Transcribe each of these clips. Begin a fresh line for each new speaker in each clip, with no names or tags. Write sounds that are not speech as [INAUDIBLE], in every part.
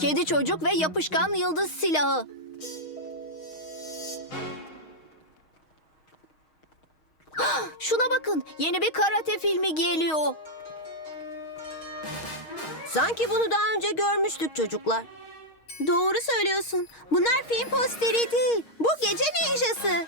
Kedi çocuk ve yapışkan yıldız silahı. Ah, Şuna bakın, yeni bir karate filmi geliyor.
Sanki bunu daha önce görmüştük çocuklar.
Doğru söylüyorsun. Bunlar film posteri değil. Bu gece ninjası.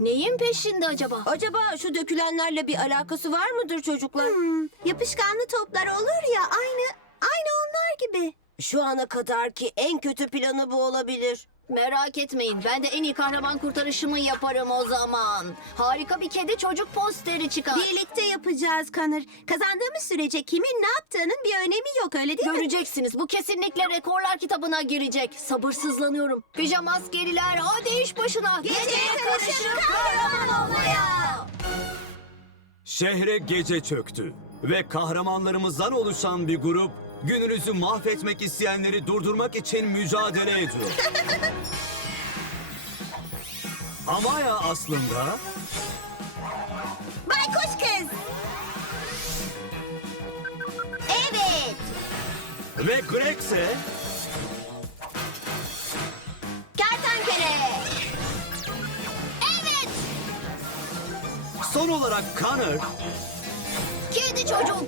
Neyin peşinde acaba?
Acaba şu dökülenlerle bir alakası var mıdır çocuklar?
Hmm, yapışkanlı toplar olur ya aynı aynı onlar gibi.
Şu ana kadarki en kötü planı bu olabilir.
Merak etmeyin, ben de en iyi kahraman kurtarışımı yaparım o zaman. Harika bir kedi çocuk posteri çıkar.
Birlikte yapacağız Kanır. Kazandığımız sürece kimin ne yaptığının bir önemi yok öyle değil mi?
Göreceksiniz, bu kesinlikle rekorlar kitabına girecek. Sabırsızlanıyorum. Pijama askeriler, hadi iş başına.
Geceye karışıp kahraman olmaya.
Şehre gece çöktü ve kahramanlarımızdan oluşan bir grup gününüzü mahvetmek isteyenleri durdurmak için mücadele ediyor. [LAUGHS] Amaya aslında
Baykuş kız. Evet.
ve Greg ise
Kertenkele.
Evet,
son olarak Connor
kedi çocuk.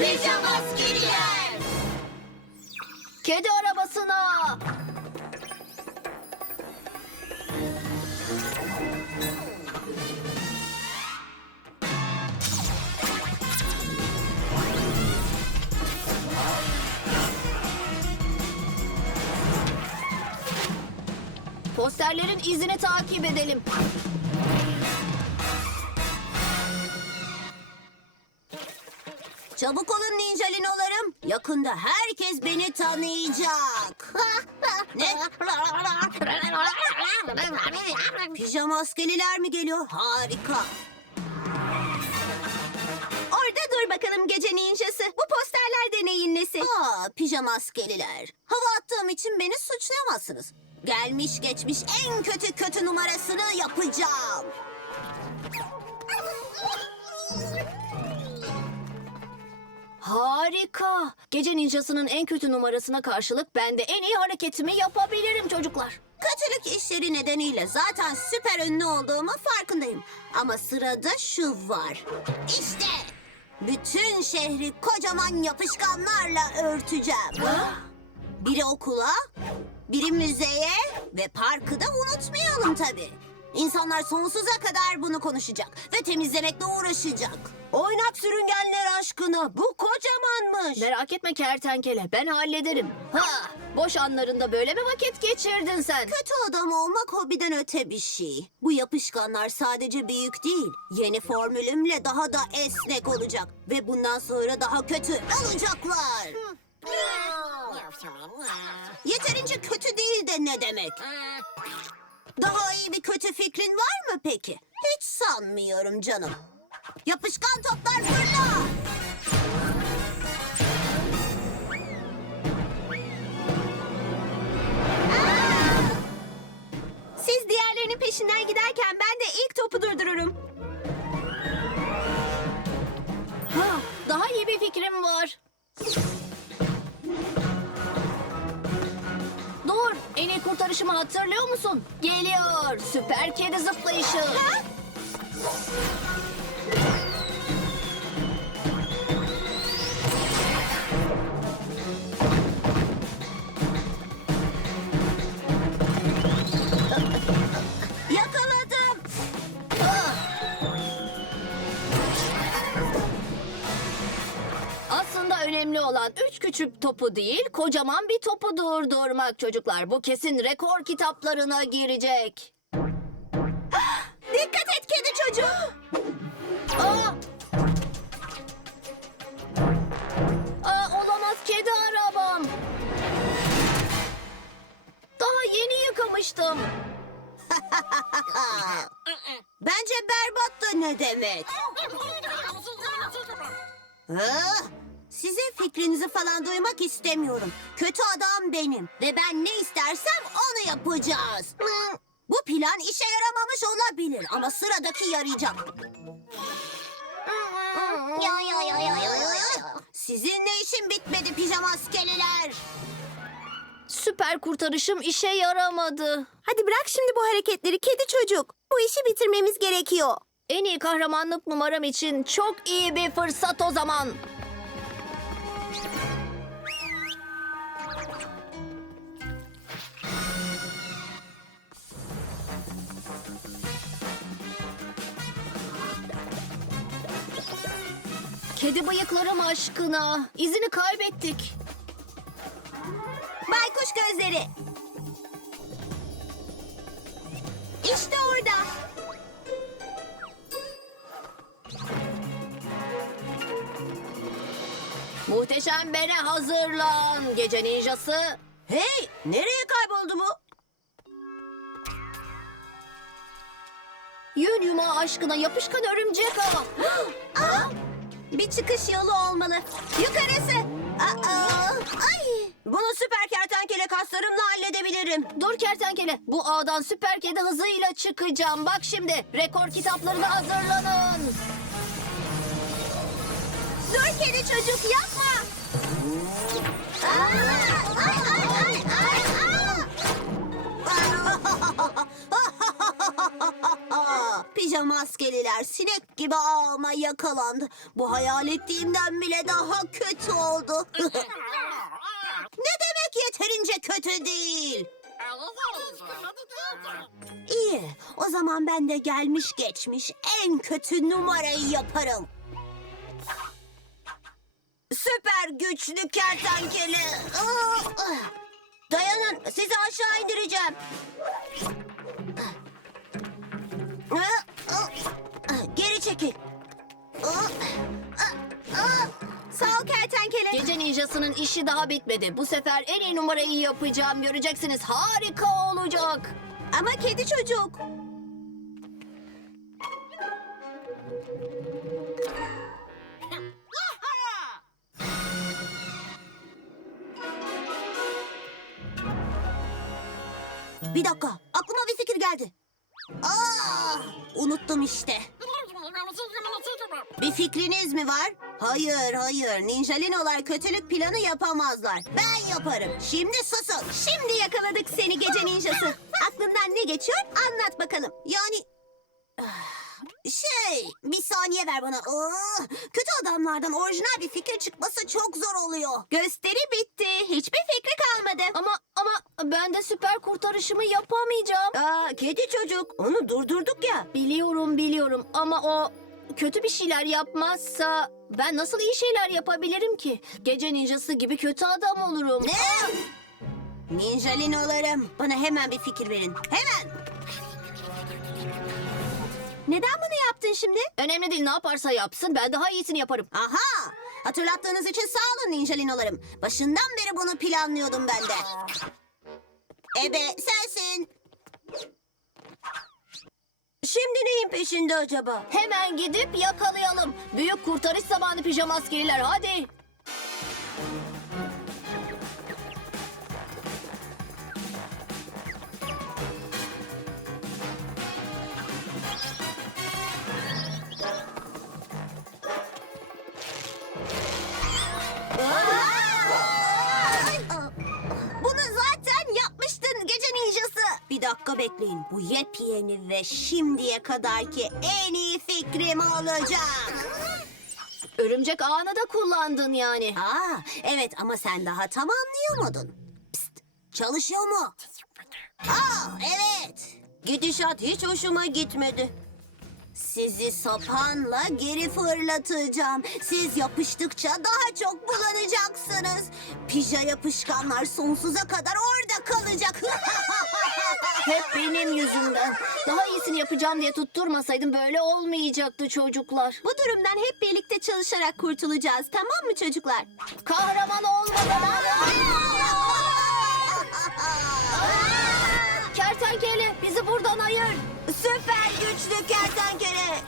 Pijama askeriler.
Kedi arabasına. Posterlerin izini takip edelim.
Çabuk olun ninjalinolarım. Yakında herkes beni tanıyacak. ne? Pijama askeriler mi geliyor? Harika. Orada dur bakalım gece ninjası. Bu posterler de neyin nesi? Aa, pijama askeriler. Hava attığım için beni suçlayamazsınız. Gelmiş geçmiş en kötü kötü numarasını yapacağım.
Harika. Gece ninjasının en kötü numarasına karşılık ben de en iyi hareketimi yapabilirim çocuklar.
Kötülük işleri nedeniyle zaten süper ünlü olduğumu farkındayım. Ama sırada şu var. İşte bütün şehri kocaman yapışkanlarla örteceğim. Biri okula, biri müzeye ve parkı da unutmayalım tabii. İnsanlar sonsuza kadar bunu konuşacak ve temizlemekle uğraşacak.
Oynak sürüngenler aşkına bu kocamanmış.
Merak etme kertenkele ben hallederim. Ha, boş anlarında böyle mi vakit geçirdin sen?
Kötü adam olmak hobiden öte bir şey. Bu yapışkanlar sadece büyük değil. Yeni formülümle daha da esnek olacak. Ve bundan sonra daha kötü olacaklar. Yeterince kötü değil de ne demek? Daha iyi bir kötü fikrin var mı peki? Hiç sanmıyorum canım. Yapışkan toplar fırla! Siz diğerlerinin peşinden giderken ben de ilk topu durdururum.
Ha, daha iyi bir fikrim var. Dur, en iyi kurtarışımı hatırlıyor musun? Geliyor, süper kedi zıplayışı.
Yakaladım.
Üç küçük topu değil, kocaman bir topu durdurmak çocuklar. Bu kesin rekor kitaplarına girecek. [GASPS]
Dikkat et kedi çocuğu.
Aa! Aa, olamaz kedi arabam. Daha yeni yıkamıştım. [LAUGHS]
Bence berbat da ne demek? [LAUGHS] Ah, Sizin fikrinizi falan duymak istemiyorum. Kötü adam benim ve ben ne istersem onu yapacağız. Bu plan işe yaramamış olabilir ama sıradaki yarayacak.
Ya ya ya ya ya ya.
Sizinle işim bitmedi pijama askeriler.
Süper kurtarışım işe yaramadı.
Hadi bırak şimdi bu hareketleri kedi çocuk. Bu işi bitirmemiz gerekiyor.
En iyi kahramanlık numaram için çok iyi bir fırsat o zaman. Kedi bıyıklarım aşkına. İzini kaybettik.
Baykuş gözleri. İşte orada.
Muhteşem bere hazırlan. Gece ninjası.
Hey nereye kayboldu bu?
Yün yumağı aşkına yapışkan örümcek ağı. [GASPS]
Bir çıkış yolu olmalı. Yukarısı. Aa, ay.
Bunu süper kertenkele kaslarımla halledebilirim.
Dur kertenkele. Bu ağdan süper kedi hızıyla çıkacağım. Bak şimdi. Rekor kitaplarına hazırlanın.
Dur kedi çocuk yapma. Aa, ay, ay, ay, ay, [LAUGHS] Pijama askeriler sinek gibi ağıma yakalandı. Bu hayal ettiğimden bile daha kötü oldu. [LAUGHS] ne demek yeterince kötü değil? İyi, o zaman ben de gelmiş geçmiş en kötü numarayı yaparım.
Süper güçlü kertenkele. Aa, ah. Dayanın sizi aşağı indireceğim. Geri çekil.
Sağ ol kertenkele.
Gece ninjasının işi daha bitmedi. Bu sefer en iyi numarayı yapacağım. Göreceksiniz. Harika olacak.
Ama kedi çocuk. Bir dakika, aklıma bir fikir geldi. Aa, unuttum işte. Bir fikriniz mi var? Hayır, hayır. Ninjalinolar kötülük planı yapamazlar. Ben yaparım. Şimdi susun. Şimdi yakaladık seni gece ninjası. Aklından ne geçiyor? Anlat bakalım. Yani... ah, Şey, bir saniye ver bana. Aa, kötü adamlardan orijinal bir fikir çıkması çok zor oluyor. Gösteri bitti. Hiçbir fikri kalmadı.
Ama ama ben de süper kurtarışımı yapamayacağım.
Aa, kedi çocuk. Onu durdurduk ya.
Biliyorum biliyorum ama o kötü bir şeyler yapmazsa ben nasıl iyi şeyler yapabilirim ki? Gece ninjası gibi kötü adam olurum.
Ne? Ninjalinolarım. Bana hemen bir fikir verin. Hemen. Neden bunu yaptın şimdi?
Önemli değil ne yaparsa yapsın ben daha iyisini yaparım.
Aha! Hatırlattığınız için sağ olun ninjalinolarım. Başından beri bunu planlıyordum ben de. Ebe sensin.
Şimdi neyin peşinde acaba?
Hemen gidip yakalayalım. Büyük kurtarış zamanı pijama askeriler hadi.
Bekleyin. Bu yepyeni ve şimdiye kadarki en iyi fikrim olacak.
Örümcek ağını da kullandın yani.
Aa, evet ama sen daha tam anlayamadın. Pst, çalışıyor mu? Aa, evet.
Gidişat hiç hoşuma gitmedi.
Sizi sapanla geri fırlatacağım. Siz yapıştıkça daha çok bulanacaksınız. Pija yapışkanlar sonsuza kadar orada kalacak. [LAUGHS]
Hep benim yüzümden. Daha iyisini yapacağım diye tutturmasaydım böyle olmayacaktı çocuklar.
Bu durumdan hep birlikte çalışarak kurtulacağız. Tamam mı çocuklar?
Kahraman olmadan. [LAUGHS] Kertenkele bizi buradan ayır.
Süper güçlü kertenkele.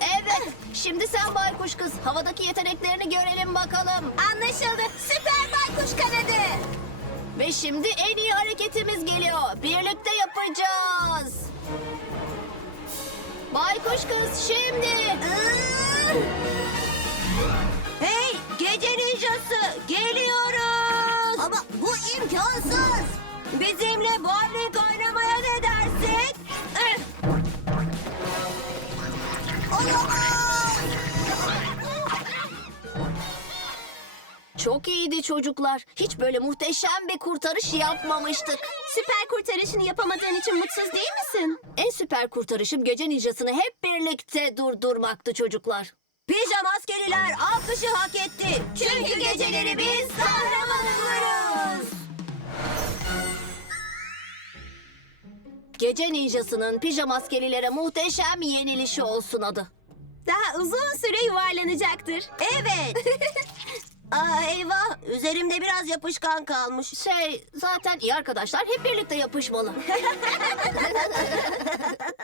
Evet. Şimdi sen baykuş kız. Havadaki yeteneklerini görelim bakalım.
Anlaşıldı. Süper baykuş kanadı.
Ve şimdi en iyi hareketimiz geliyor. Birlikte yapacağız. Baykuş kız şimdi.
Hey gece ninjası geliyoruz.
Ama bu imkansız.
Bizimle bowling oynamaya ne dersin?
Olamaz.
Çok iyiydi çocuklar. Hiç böyle muhteşem bir kurtarış yapmamıştık.
Süper kurtarışını yapamadığın için mutsuz değil misin?
En süper kurtarışım gece ninjasını hep birlikte durdurmaktı çocuklar.
Pijama askeriler alkışı hak etti.
Çünkü geceleri biz kahraman oluruz.
Gece ninjasının pijama askerilere muhteşem yenilişi olsun adı.
Daha uzun süre yuvarlanacaktır.
Evet. [LAUGHS] Aa, eyvah üzerimde biraz yapışkan kalmış.
Şey zaten iyi arkadaşlar hep birlikte yapışmalı. [LAUGHS]